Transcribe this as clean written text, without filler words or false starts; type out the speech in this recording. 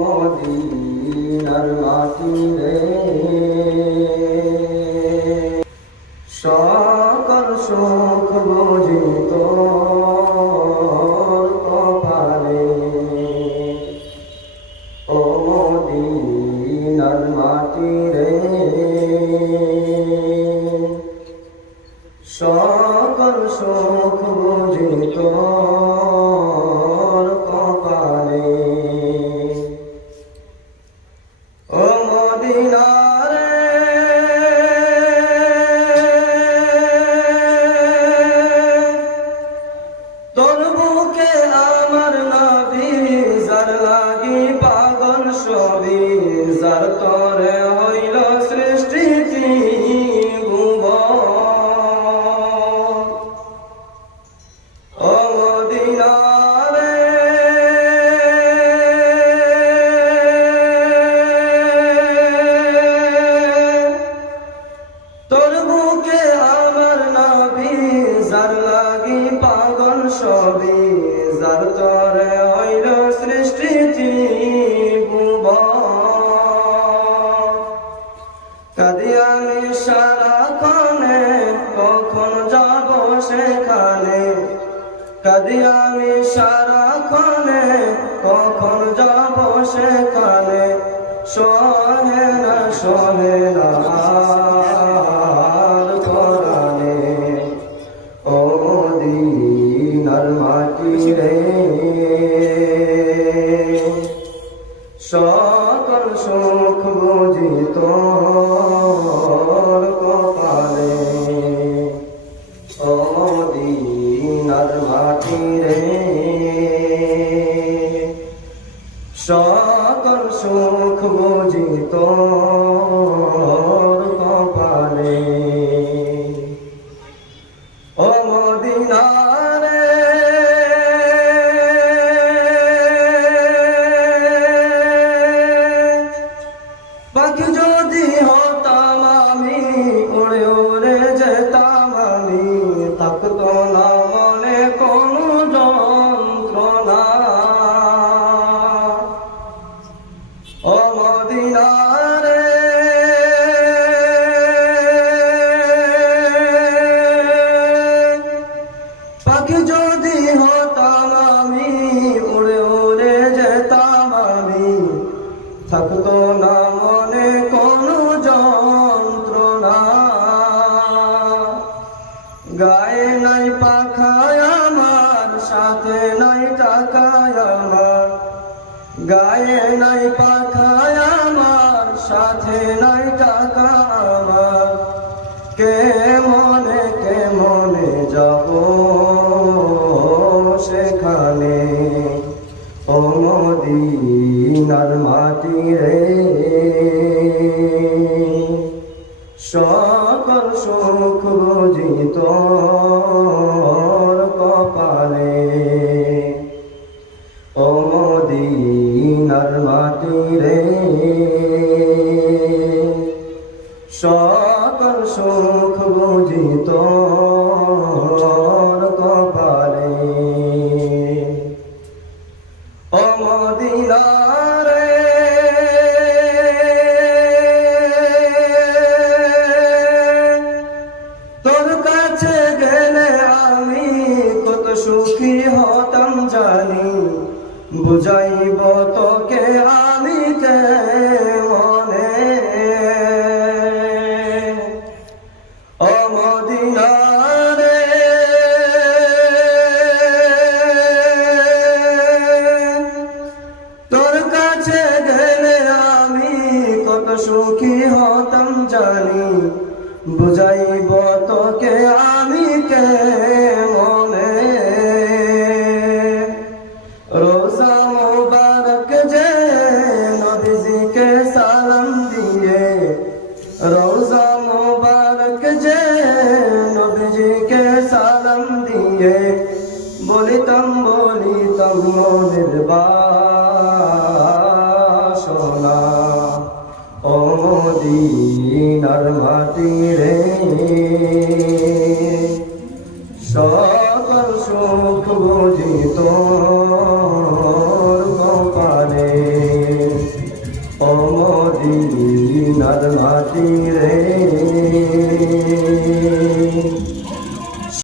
মদিনার মাটি রে, সকল সুখ বুঝি তোর কপালে। ও মদিনার মাটি রে, সকল সুখ বুঝি তোর কপালে। ও মদিনা রে, তোর বুকে আমার নবী, যার লাগি পাগল সবই, যার তরে হইল সৃষ্টি ত্রিভুবন। ও মদিনা রে, তোর বুকে আমার নবী, যার লাগি পাগল সবই, যার তরে হইল সৃষ্টি ত্রিভুবন। কাঁদি আমি সারাক্ষণে, কখন যাব সেখানে। কাঁদি আমি সারাক্ষণে, কখন যাব সেখানে। সহে না আর পরাণে। ও মদিনার মাটি রে, সকল সুখ বুঝি তোর কপালে। ও মদিনার মাটি রে, সকল সুখ বুঝি তোর কপালে। ও মদিনা রে, পাখি যদি হতাম আমি, উড়ে উড়ে যেতাম আমি, থাকতো না মনে কোনো যন্ত্রণা। ও মদিনা রে, পাখি যদি হতাম আমি, উড়ে উড়ে যেতাম আমি, থাকতো না মনে কোনো যন্ত্রণা। গায়ে নাই পাখায় আমার, সাথে নাই টাকায় আমার। গায়ে নাই পাখায় আমার, সাথে নাই টাকা আমার। কে মনে যাব সেখানে। ও মদিনার মাটি রে, সকল সুখ বুঝি তোর কপালে। ও মদিনার মাটি রে, সকল সুখ বুঝি তোর কপালে। ও মদিনা রে, তোর কাছে গেলে আমি কত সুখী হতাম জানি। বুঝাইব তোকে আমি কেমনে। ও মদিনা রে, তোর কাছে গেলে আমি কত সুখী হতাম জানি। বুঝাইব তোকে আমি কেমনে। রোজা মুবারক যে নবীজিকে সালাম দিয়ে, রোজা মুবারক যে নবীজিকে সালাম দিয়ে, বলিতাম মনের বাসনা। ও মদিনার মাটি রে, সকল সুখ বুঝি তোর কপালে। মদিনার মাটি রে